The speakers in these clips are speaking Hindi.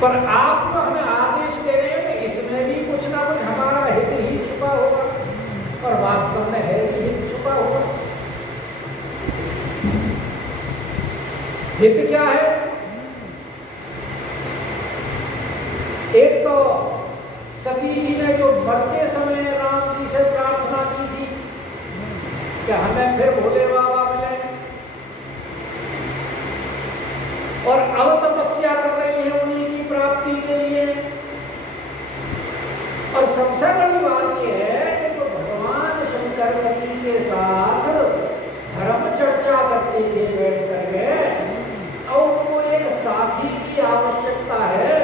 पर आप जो हमें आदेश दे रहे हैं इसमें भी कुछ ना कुछ हमारा हित ही छुपा होगा और वास्तव में है भी हित छुपा होगा। हित क्या है? एक तो सती जी ने जो मरते समय राम जी से प्रार्थना की थी कि हमें फिर भोले बाबा मिले, और अब तपस्या कर रही है उन्हीं की प्राप्ति के लिए। और सबसे बड़ी बात यह है कि तो भगवान शंकर जी के साथ धर्म चर्चा करते थे बैठ करके, और उनको एक साथी की आवश्यकता है,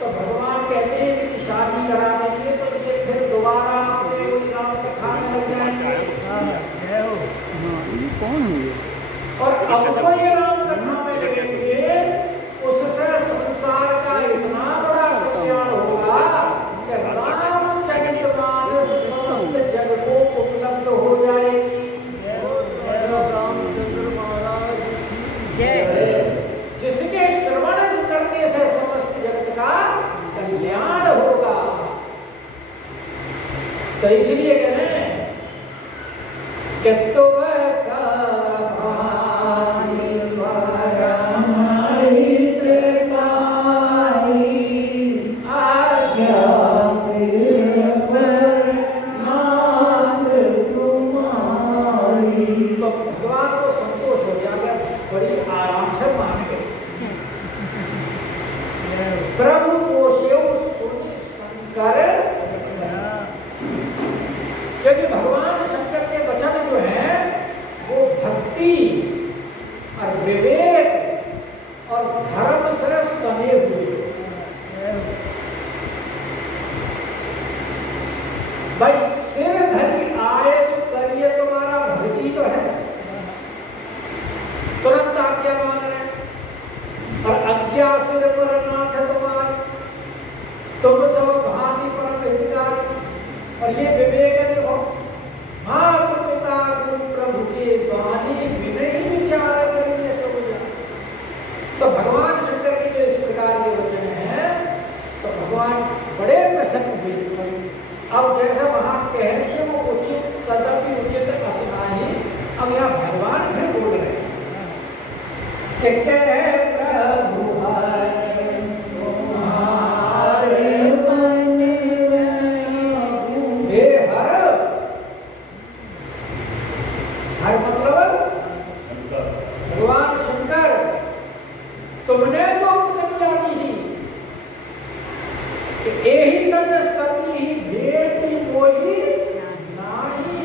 तो भगवान कहते हैं कि शादी कराने के लिए तो ये फिर दोबारा अपने वही राम कथा में लग जाएंगे। कौन है? और अब तो ये राम कथा में लगेंगे, उससे संसार का इतना बड़ा कल्याण होगा कि रामचरितमानस समस्त जग को उपलब्ध हो जाएगी। जिसके श्रवण करने से समस्त जगत का कल्याण होगा। तो इसलिए कह रहे हैं कि तो भगवान को संतोष हो जाकर बड़ी आराम से मान गए। प्रभु पोषेव सुनि शंकर, क्योंकि भगवान शंकर के वचन जो हैं वो भक्ति और विवेक और धर्म से सने हुए। भाई सिर धरी आए तो करिए तुम्हारा भक्ति तो है, तुरंत आज्ञा मान रहे हैं, और अज्ञा सिर पर नाथ तुम्हार, तुम सब भांति पर हितकार। और ये विवेक देखो, मात पिता गुरु प्रभु के वाणी विनय विचार करिए तो बुझा। तो भगवान शंकर के जो इस प्रकार के वचन हैं, तो भगवान बड़े प्रसन्न हुए। अब जैसा वहां कहते वो उचित तदपि उचित असनाही, अब यहाँ भगवान भी बोल रहे हैं। प्रभु हर मतलब भगवान शंकर तुमने तो समझा दी कि यही तन सती ही भेटी कोई नाही,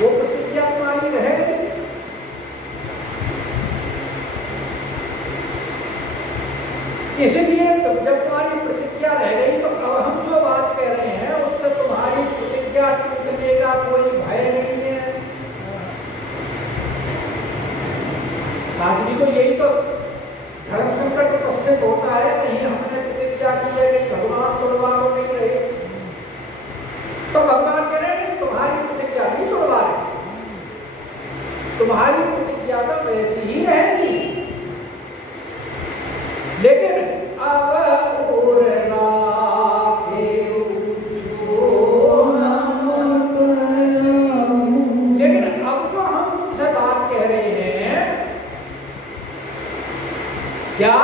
वो प्रतिज्ञा तुम्हारी रहेगी। इसलिए तो जब तुम्हारी प्रतिज्ञा रह गई तो अब हम जो बात कह रहे हैं उससे तुम्हारी प्रतिज्ञा टूटने का कोई भय नहीं है। आदमी को यही तो धर्म संकट उपस्थित होता है, कहीं हमने प्रतिज्ञा की है कि भगवान तोड़वारों नहीं रहे, तो भगवान कह रहे हैं तुम्हारी प्रतिज्ञा नहीं तोड़वा रहे, तुम्हारी प्रतिज्ञा तो वैसी ही रहेगी, लेकिन अब जो हम तुमसे बात कह रहे हैं क्या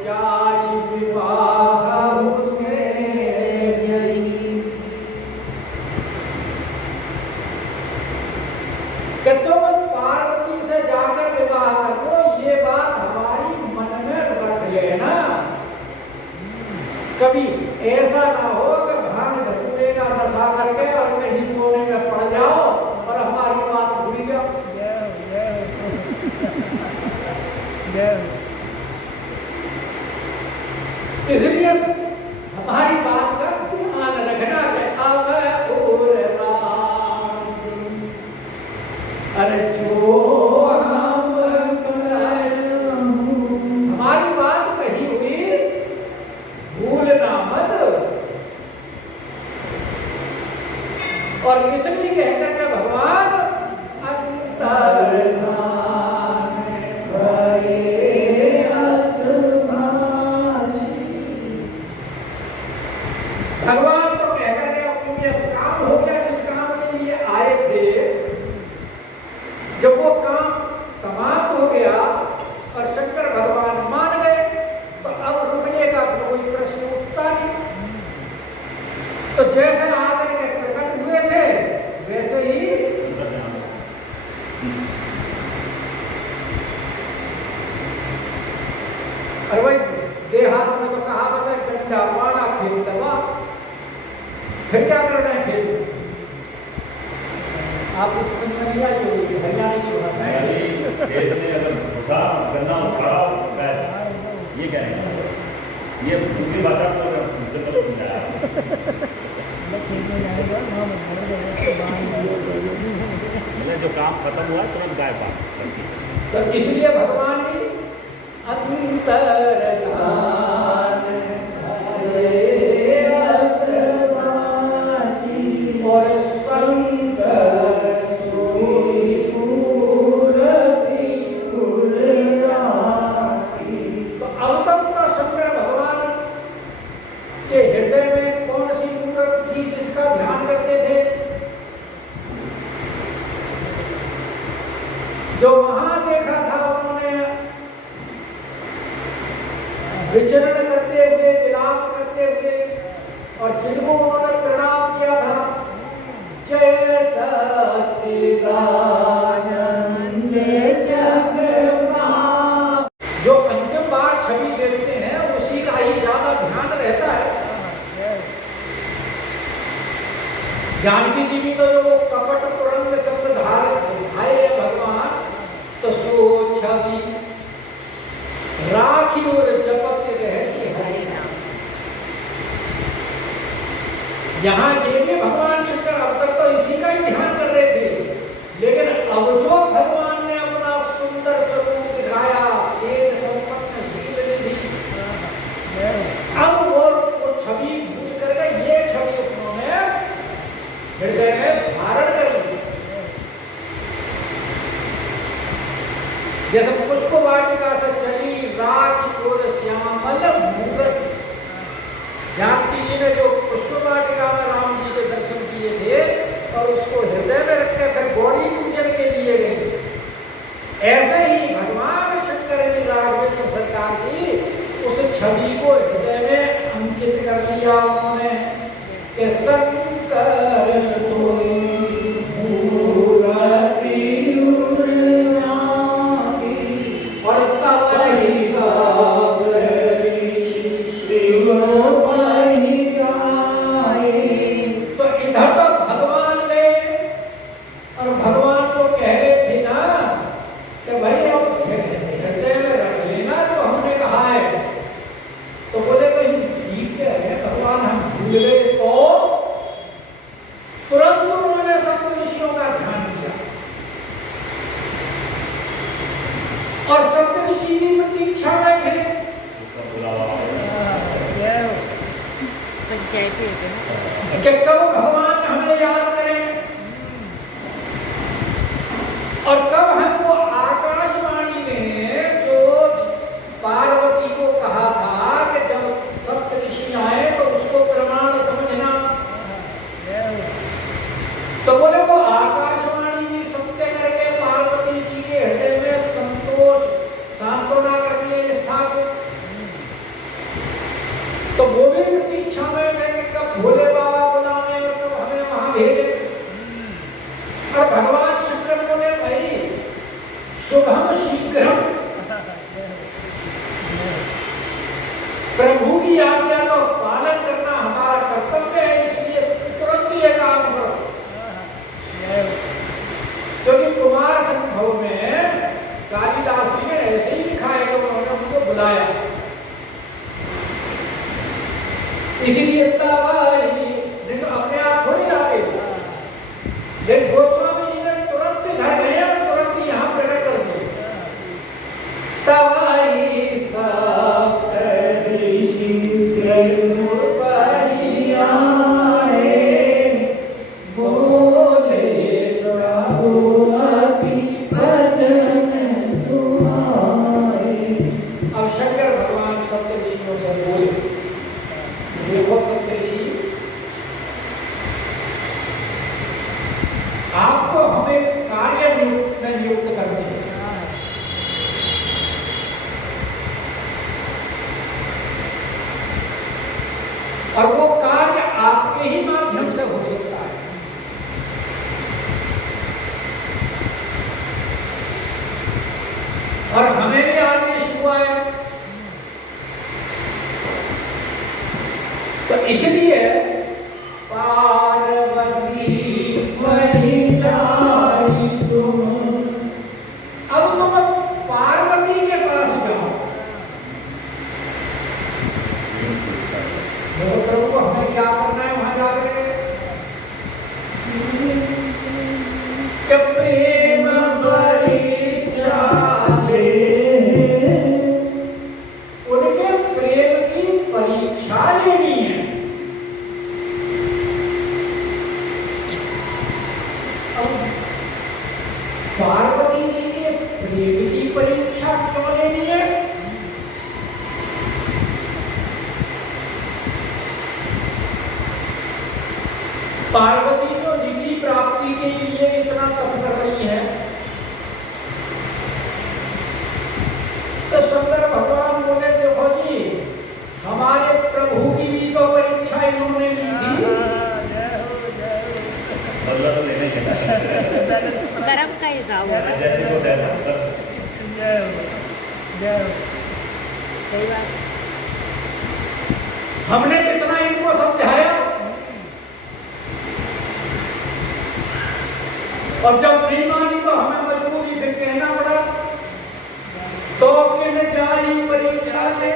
जाई विवाह उसने कि तुम पार्वती से जाकर विवाह करो, ये बात हमारी मन में रख लेना। कभी ऐसा ना हो कि भांग धतूरे का नशा करके और कहीं कोने में पड़ जाओ और हमारी बात भूल जाओ। इसलिए हमारी बात का ध्यान रखना है। अब और राम अरे जो हमारी बात कही हुई भूलना मत। और इतनी कहकर के भगवान अंतर्धान भये असुभा जब वो काम समाप्त हो गया और शंकर भगवान मान गए तो अब रुकने का कोई प्रश्न उठता नहीं। तो जैसे आकर के प्रकट हुए थे वैसे ही अरे भाई देहात में तो कहा बता डंडा पाना खेल दवा, फिर क्या करना है खेल। आप इस समझ में नहीं आई होगी हरियाणा की बात है। खेत में अगर घुसा गन्ना उखाड़ा ये क्या है, ये दूसरी भाषा को सुनते तो सुन रहा है। जो काम खत्म हुआ तुरंत गायब बात। तो इसलिए भगवान ने अंतर ध्यान और तो अब तक तो शंकर भगवान के हृदय में कौन सी मूर्त थी जिसका ध्यान करते थे? जो वहां देखा था उन्होंने विचरण करते हुए, विलास करते हुए और जिनको उन्होंने प्रणाम किया था, जय सच्चिदानंद जगन्नाथ। जो अंतिम बार छवि देखते हैं उसी का ही ज्यादा ध्यान रहता है। जानकी जी भी तो जो कपट पुरंग शब्द धारे भगवान, तो सो छवि राखी और जपत रहती है। यहाँ ये भी भगवान शंकर अब तक तो इसी का ही ध्यान कर रहे थे, लेकिन अब जो भगवान ने अपना सुंदर स्वरूप दिखाया, एक संपन्न शील निधि, अब वो छवि भूल करके ये छवि उन्होंने हृदय में धारण कर ली। जैसे पुष्प वाटिका से चली राखी कोर श्यामल मूरत। जानकी जी ने जो पुष्प वाटिका में राम जी के दर्शन किए थे और उसको हृदय में रख के फिर गौरी पूजन के लिए गए, ऐसे ही भगवान शंकर जी राघवेंद्र सरकार की उस छवि को हृदय में अंकित कर लिया उन्होंने कि कि कब भगवान हमें याद करें और कब हमको आकाशवाणी ने जो पार्वती को कहा था कि जब सप्तऋषि आए तो उसको प्रमाण समझना, तो बोले वो आकाशवाणी भी सत्य करके पार्वती जी के हृदय में संतोष सांत्वना करने स्थापित। तो वो भी प्रतीक्षा में कब भोले बाबा बुलावे और कब हमें वहां भेजे। और भगवान शंकर बोले भाई शुभम शीघ्रम, प्रभु की आज्ञा का पालन करना हमारा कर्तव्य है, इसलिए तुरंत ये काम करो। क्योंकि कुमार संभव में कालिदास जी ने ऐसे ही लिखा है कि उन्होंने उनको बुलाया, इसीलिए देखो अपने आप थोड़ी आते, लेकिन गोस्वामी जी ने तुरंत घर गए और तुरंत यहाँ प्रकट कर दिए। तवाई सप्तऋषि बोले प्रभु अति भजन सुहाए। अब शंकर भगवान सप्तऋषियों से बोले, देखो और वो कार्य आपके ही माध्यम से हो सकता है। और हमें भी आदेश हुआ है, तो इसलिए पार्वती परिचारी तुम, अब तुम पार्वती के पास जाओ। प्रभु को हमें क्या करना है वहां जाकर के प्रेम परीक्षा ले, उनके प्रेम की परीक्षा लेनी है। पार्वती जी के प्रेम की परीक्षा क्यों लेनी है? पार्वती जो निधि प्राप्ति के लिए इतना तप कर रही है, तो शंकर भगवान बोले देखो जी, हमारे प्रभु की भी तो परीक्षा इन्होंने ली थी। गरम का हिसाब होगा। सही बात। हमने कितना इनको समझाया, और जब नहीं मानी तो हमें मजबूरी फिर कहना पड़ा, तो किन जाई परीक्षा ले।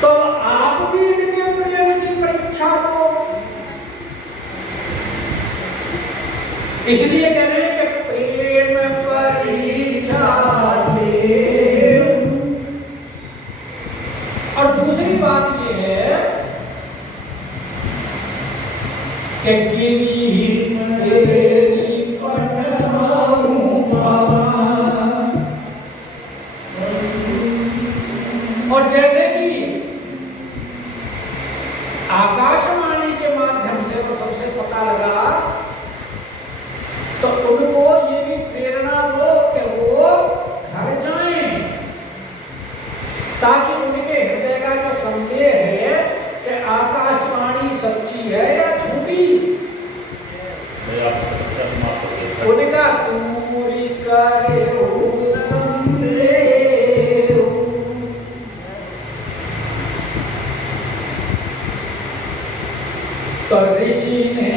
तो आप भी इनके प्रेम की परीक्षा को, इसलिए कह रहे हैं कि प्रेम परीक्षा ले। और दूसरी बात ये है कि और जैसे कि आकाशवाणी के माध्यम से तो सबसे पता लगा, तो उनको ये भी प्रेरणा दो कि वो घर जाएं, ताकि उनके हृदय का जो संदेह है कि आकाशवाणी सच्ची है या झूठी, उनका दूरी करे संदेह। तो ऋषि ने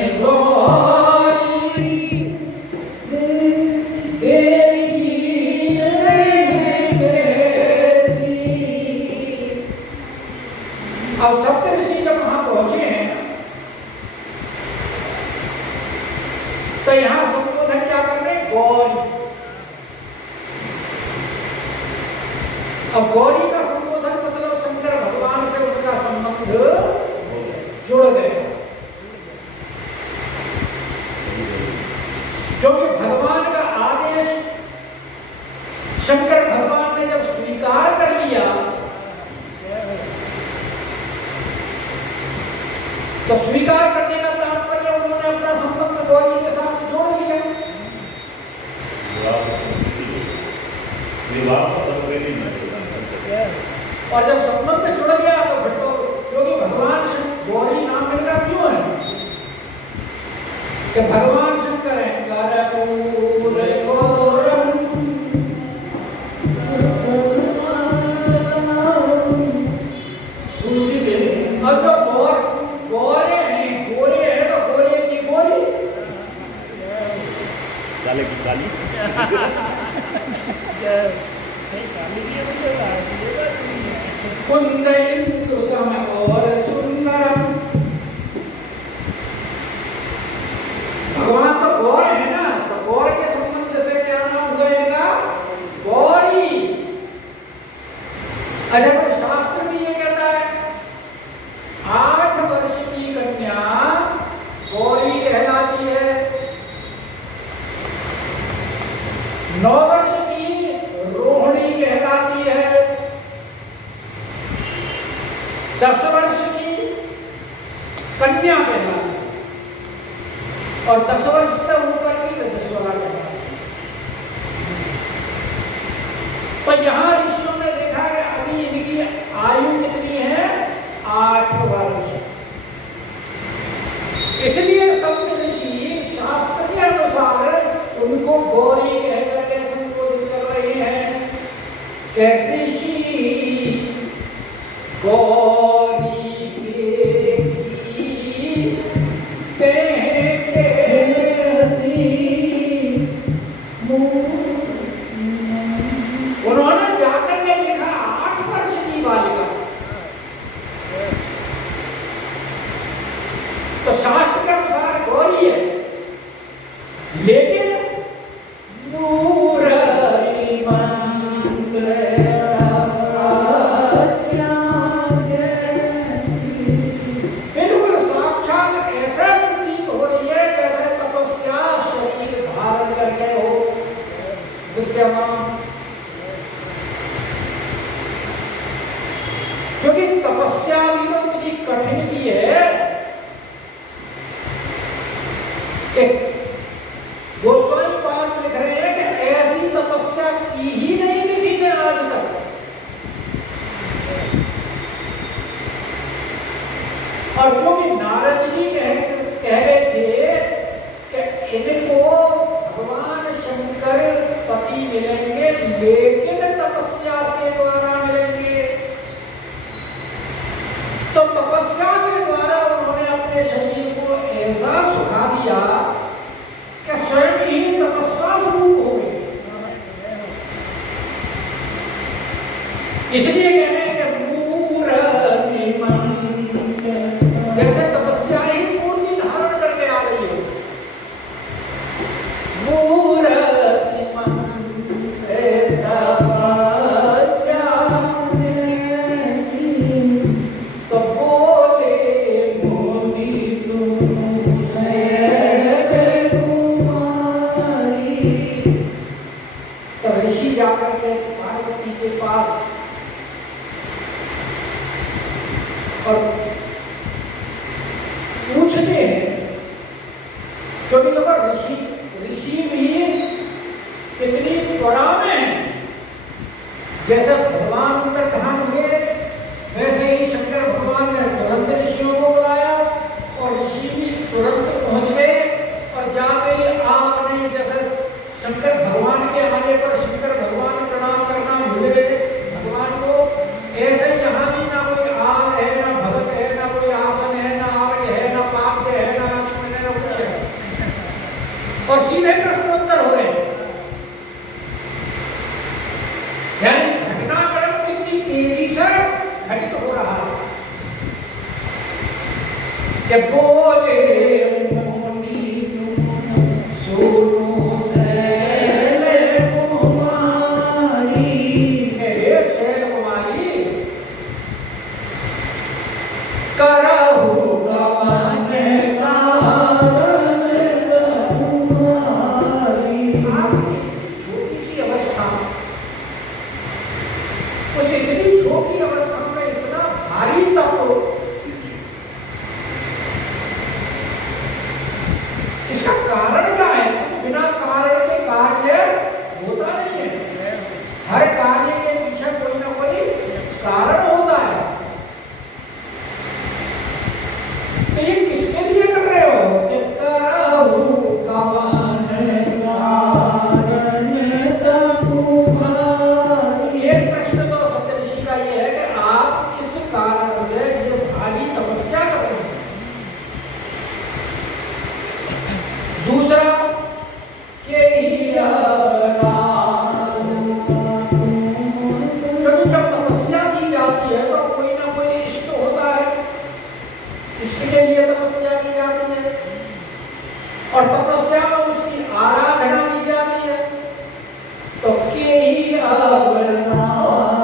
अब सप्त ऋषि जब वहां पहुंचे हैं, तो यहां संबोधन क्या कर रहे हैं? गौरी। अब गौरी का संबोधन मतलब शंकर भगवान से उनका संबंध जुड़ गया, क्योंकि भगवान का आदेश शंकर भगवान ने जब स्वीकार कर लिया, तो स्वीकार करने का तात्पर्य उन्होंने अपना संबंध गौरी के साथ जोड़ लिया। और जब संबंध जुड़ गया तो फिर तो, क्योंकि भगवान गौरी नाम मिलना क्यों है कि भगवान शंकर है। और जो गोरे हैं तो गोरे की गोरी काली कुंदयिन्तु समगौर सुंदरम। भगवान तो गौर है ना, तो गौर के संबंध से क्या नाम हुआ इनका? गौरी। अच्छा, तो शास्त्र भी ये कहता है 8 वर्ष की कन्या गौरी कहलाती है, 9 वर्ष की रोहिणी कहलाती है, 10 वर्ष की कन्या कहलाती है, और 10 वर्ष से ऊपर की रजस्वला कहलाती है। तो यहां ऋषियों ने देखा कि अभी इनकी आयु कितनी है? गौरी कह करके संबोधित कर रहे हैं कि ऋषि गौरी उन्होंने जाकर के लिखा 8 वर्ष की बालिका। तो शास्त्र के अनुसार गौरी है, लेकिन बिल्कुल साक्षात ऐसा प्रतीत हो रही है जैसे तपस्या शरीर धारण करके हो विद्यमान। क्योंकि तपस्या भी तो इतनी कठिन की है कि गोस्वामी पाद लिख रहे हैं कि ऐसी तपस्या की ही नहीं किसी ने आज तक। और क्योंकि नारद जी कह गए थे कि इनको भगवान शंकर पति मिलेंगे, लेकिन तपस्या के द्वारा मिलेंगे। तो तपस्या के द्वारा उन्होंने अपने शरीर को ऐसा सुखा दिया कि स्वयं ही तपस्या स्वरूप हो गए। इसलिए कहते हैं कि जैसे तपस्या ही मूर्ति धारण करके आ रही हो। तो बोले तो ऋषि जाकर के पार्वती के पास और पूछते हैं, क्योंकि ऋषि भी कितनी त्वरा में है। जैसे भगवान अंतर्धान हुए, वैसे ही शंकर भगवान ने तुरंत ऋषियों को बुलाया और ऋषि भी तुरंत पहुंच गए। और जाके ही आप नहीं, जैसे शंकर भगवान के आने पर शंकर भगवान प्रणाम करना भूल गए भगवान को, ऐसे यहाँ भी ना कोई आग है, ना भगत है, ना कोई आसन है, ना आग है, ना पाप है, ना लक्ष्मण है, ना कुछ है। और सीधे प्रश्नोत्तर हो रहे हैं। यानी घटनाक्रम कितनी तेजी से घटित हो रहा है कि बोले और तपस्या में उसकी आराधना की जाती है। तो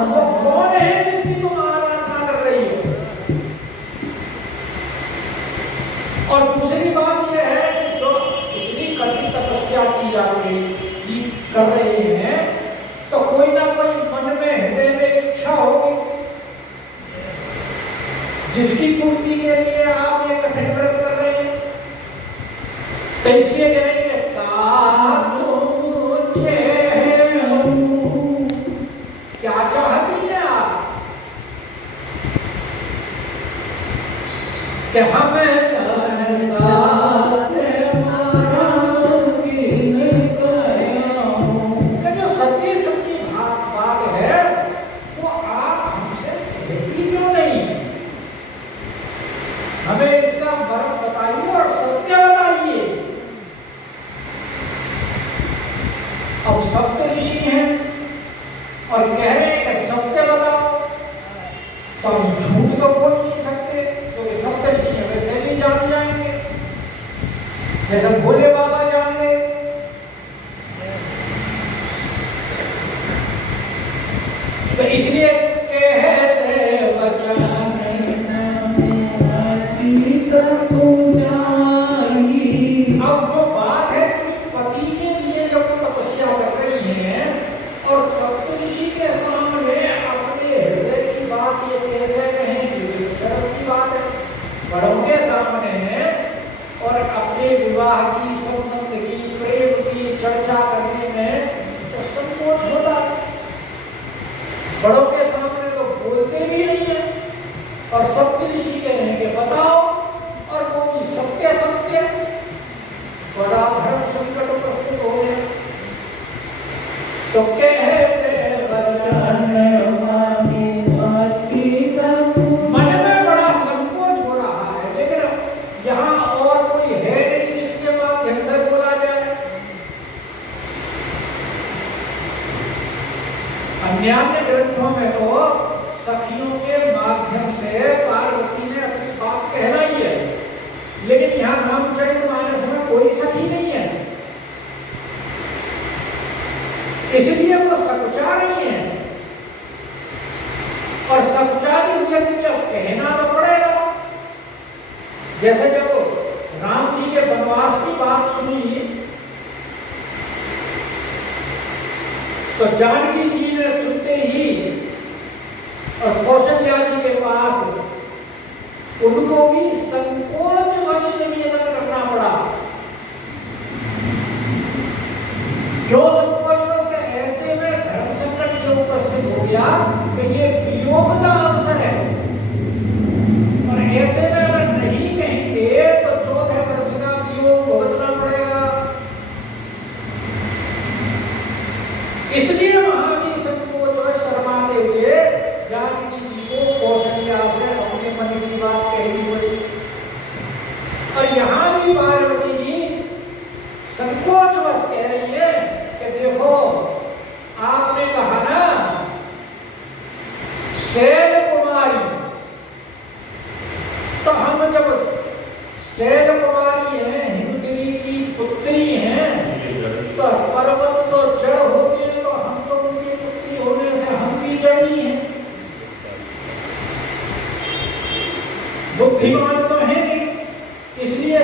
वो कौन है जिसकी तुम आराधना कर रही हो? और दूसरी बात यह है कि जो इतनी कठिन तपस्या की जा रही कर रहे हैं, तो कोई ना कोई मन में हृदय में इच्छा होगी जिसकी पूर्ति के लिए आप ये कठिन व्रत कर रहे हैं। तो इसलिए कह रहे हैं क्या चाहती हैं आप कि हमें अब सप्त ऋषि हैं और कह रहे हैं कि सत्य बताओ, तो हम झूठ तो बोल नहीं सकते, क्योंकि सप्त ऋषि हैं वैसे भी जान जाएंगे जैसे भोले बाबा जान ले। तो इसलिए कहते वचन अब जो बात है पति के लिए जब तपस्या कर रही है और सप्तऋषि के सामने अपने हृदय की बात ये कैसे कहेंगे, शर्म की बात है, बड़ों के सामने है और अपने विवाह की, संबंध की, प्रेम की चर्चा करने में तो संकोच होता है। बड़ों के सामने तो बोलते भी नहीं है और सप्तऋषि कहेंगे बताओ, और वो भी सत्य सत्य, बड़ा धर्म संकट प्रस्तुत हो गया। तो कहते मन में बड़ा संकोच हो रहा है, लेकिन यहाँ और कोई है नहीं जिसके माध्यम से बोला जाए। अन्य ग्रंथों में तो सखियों के माध्यम से पार्वती ने अपनी बात कहलाई है, लेकिन यहाँ रामचरितमानस में कोई सखी नहीं है, इसलिए वो सकुचा नहीं है। और सकुचारी व्यक्ति को कहना तो पड़ेगा। जैसे जब राम जी के वनवास की बात सुनी तो जानकी जी ने सुनते ही और कौशल्या जी के पास उनको भी संकोच वश निवेदन करना पड़ा। जो संकोच वश के ऐसे में धर्म संकट जो उपस्थित हो गया कि ये वियोग का अवसर है, और ऐसे में अगर नहीं कहेंगे तो 14 वर्ष का वियोग भुगतना पड़ेगा। इसलिए वहां भी संकोच वश शर्माते हुए जानकी जी को कौशल्या से अपने मन की बात कहनी पड़ी। और यहाँ भी पार्वती जी संकोच वश कह रही है कि देखो आपने कहा ना शैल कुमारी, तो हम जब शैल कुमारी हैं, हिमगिरी की पुत्री हैं, तो पर्वत तो जड़ होती है, तो हम तो उनकी पुत्री होने से हम भी जड़ी हैं, बुद्धिमान तो है नहीं। इसलिए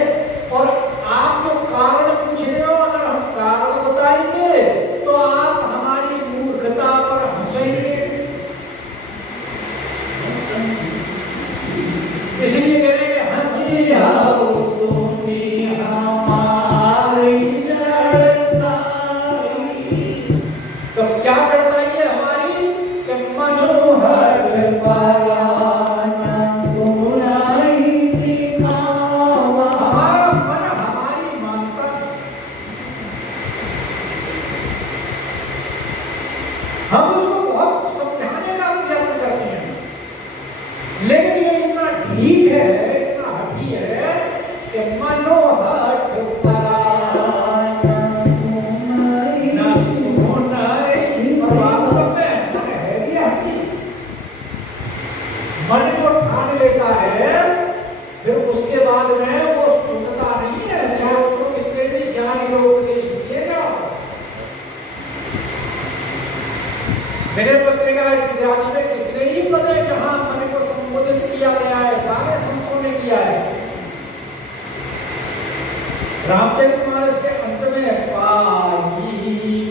और आप जो कारण पूछ रहे हो, अगर हम कारण बताएंगे तो आप हमारी मूर्खता पर हंसेंगे। इसलिए कहेंगे हंसी आओ सोनी हमारी जड़ताई। तो क्या जड़ताई है हमारी कि मनोहर पाराना सुनाई सिखावा। हमारा मन हमारी मानता, हम उसको बहुत समझाने का प्रयत्न करते हैं, लेकिन ये इतना ढीठ है, इतना हठी है कि मनोहर पाराना सुनाई ना सुनाई। और वास्तव में मन है भी हठी। मन जो ठान लेता है फिर उसके बाद में वो सुनता नहीं है, चाहे उसको कितने भी ज्ञान योग उपदेश दिएगा। मेरे पत्रिका इत्यादि में कितने ही पद है जहां मन को संबोधित किया गया है, सारे संतों ने किया है। रामचरितमानस के अंत में पाई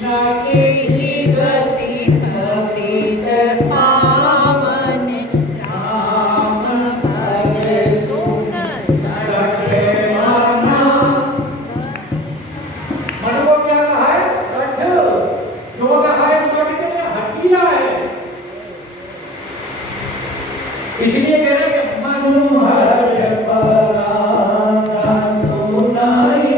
ना के ही गति पतित पावन राम भज सुन सके माना। मन को क्या कहा है? सठ। जो कहा है हकीला है। इसलिए कह रहे कि मनोहर पाराना सुनाई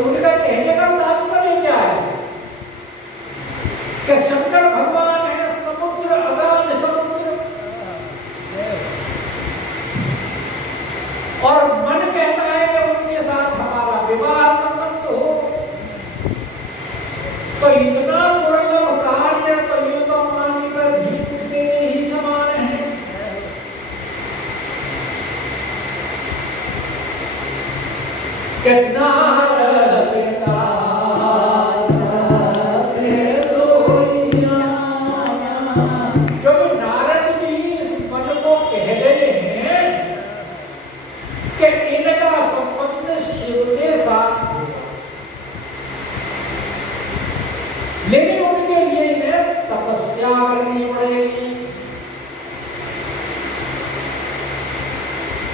उनका कहने का तात्पर्य क्या है कि शंकर भगवान है समुद्र, अगाध समुद्र, और मन कहता है कि उनके साथ हमारा विवाह संबंध हो, तो इतना दुर्लभ कार्य तो यूं तो मानी पर भीख देने ही समान है। कितना क्योंकि नारद जी इस मन को कह रहे हैं कि इनका संबंध शिव के साथ होगा, लेकिन उनके लिए इन्हें तपस्या करनी पड़ेगी।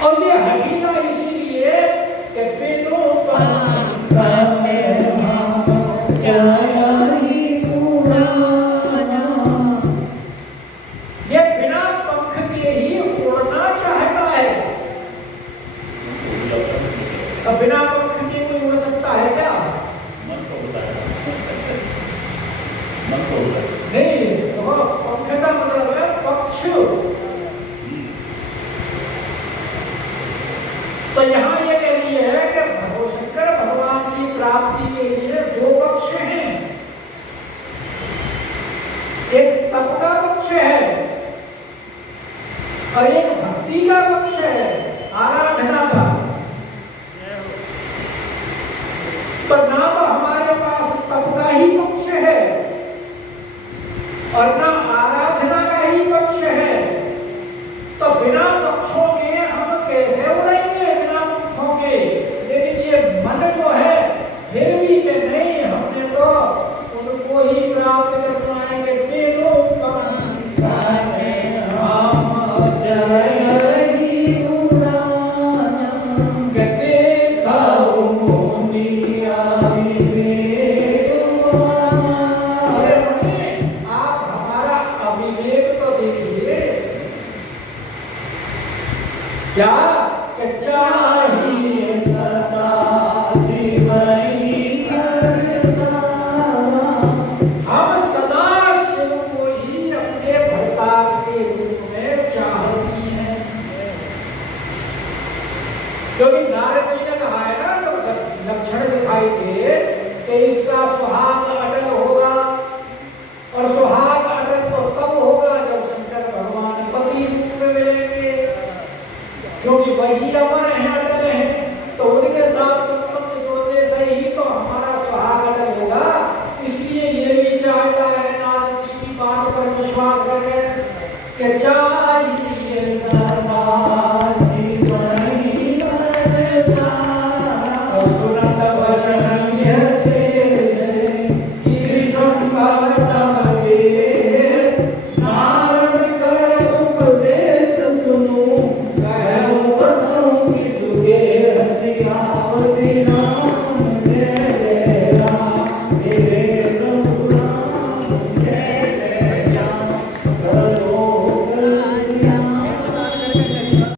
और ये हकीका इसीलिए कि बिनु ये बिना पंख के ही उड़ना चाहता है। अब बिना पंख के कोई उड़ सकता है क्या? मन को होता है, मन को होता है। नहीं, तो पंख का मतलब है पक्ष। तो यहाँ ये कह रही है कि शंकर भगवान की प्राप्ति के लिए दो पक्ष हैं, एक तप का पक्ष है और एक भक्ति का पक्ष है, आराधना का। तो ना तो हमारे पास तप का ही पक्ष है और ना आराधना का ही पक्ष है, तो बिना पक्षों के हम कैसे उड़ेंगे, बिना पंखों के? लेकिन ये मन जो है फिर भी कि नहीं, हमने तो उनको ही प्राप्त कर पाएंगे। आप हमारा अविवेक तो देखिए, क्या चाहिए सदा शिवई करता, हम सदा शिव को ही अपने भरतार के रूप में चाहती हैं। क्योंकि नारद जी ने कहा है ना, तो लक्षण दिखाई दे कि इसका सुहाग